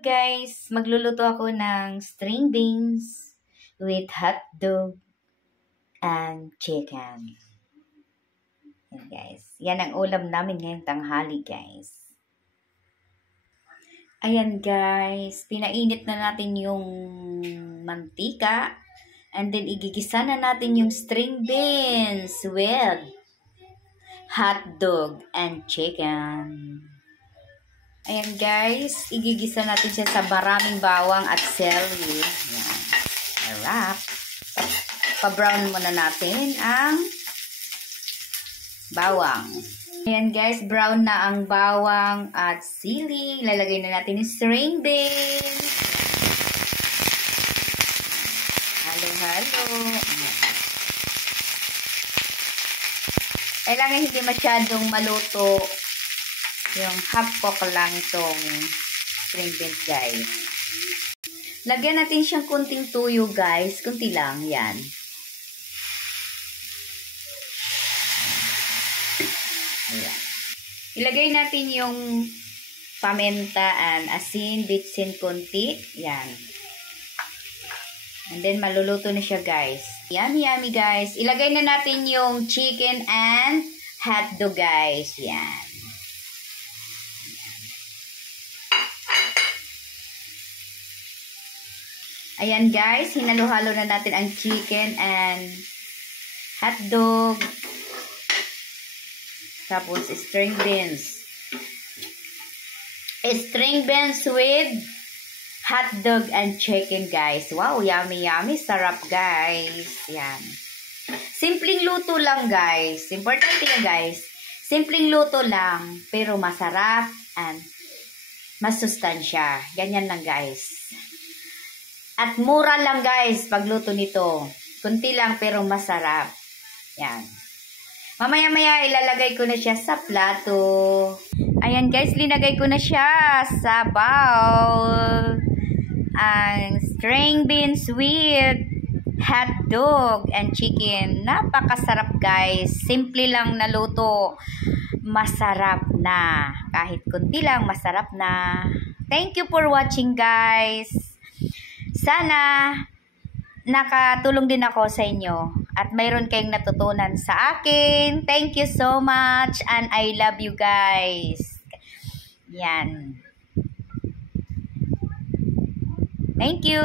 Guys, magluluto ako ng string beans with hotdog and chicken. Yan guys, yan ang ulam namin ngayong tanghali guys. Ayan guys, pinainit na natin yung mantika and then igigisa na natin yung string beans with hotdog and chicken. Ayan guys, igigisa natin siya sa maraming bawang at celery. Ayan. Wrap. Pa-brown muna natin ang bawang. Ayan guys, brown na ang bawang at sili. Lalagay na natin yung string beans. Halo-halo. Kailangan hindi masyadong maluto. Yung half cook lang itong string beans guys. Lagyan natin siyang kunting tuyo guys. Kunti lang. Yan. Ayan. Ilagay natin yung paminta and asin, bitsin kunti. Yan. And then maluluto na siya guys. Yummy yummy guys. Ilagay na natin yung chicken and hotdog guys. Yan. Ayan guys, hinalo-halo na natin ang chicken and hotdog. Tapos string beans. String beans with hotdog and chicken guys. Wow, yummy yummy. Sarap guys. Yan. Simpleng luto lang guys. Importante yan guys. Simpleng luto lang pero masarap and masustansya. Ganyan lang guys. At mura lang guys pagluto nito. Kunti lang pero masarap. Yan. Mamaya-maya ilalagay ko na siya sa plato. Ayan guys, linagay ko na siya sa bowl. Ang string beans with hotdog and chicken. Napakasarap guys. Simple lang na luto. Masarap na. Kahit kunti lang, masarap na. Thank you for watching guys. Sana nakatulong din ako sa inyo at mayroon kayong natutunan sa akin. Thank you so much and I love you guys. Yan. Thank you.